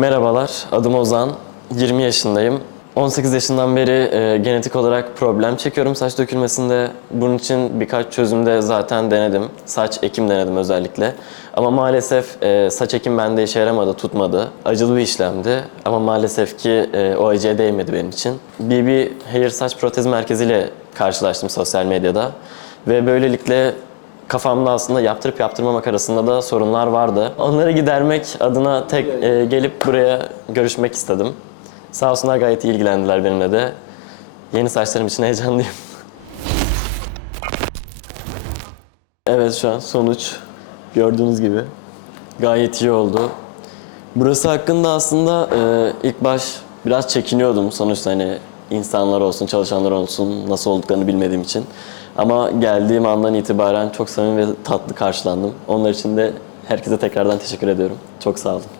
Merhabalar, adım Ozan. 20 yaşındayım. 18 yaşından beri e, genetik olarak problem çekiyorum saç dökülmesinde. Bunun için birkaç çözümde zaten denedim. Saç ekim denedim özellikle. Ama maalesef e, saç ekim bende işe yaramadı, tutmadı. Acılı bir işlemdi ama maalesef ki e, o acıya değmedi benim için. BB Hair Saç Protez Merkezi ile karşılaştım sosyal medyada. Ve böylelikle kafamda aslında yaptırıp yaptırmamak arasında da sorunlar vardı. Onları gidermek adına tek e, gelip buraya görüşmek istedim. Sağ olsunlar gayet iyi ilgilendiler benimle de. Yeni saçlarım için heyecanlıyım. evet şu an sonuç gördüğünüz gibi gayet iyi oldu. Burası hakkında aslında e, ilk baş biraz çekiniyordum sonuçta hani insanlar olsun, çalışanlar olsun nasıl olduklarını bilmediğim için. Ama geldiğim andan itibaren çok samimi ve tatlı karşılandım. Onlar için de herkese tekrardan teşekkür ediyorum. Çok sağ olun.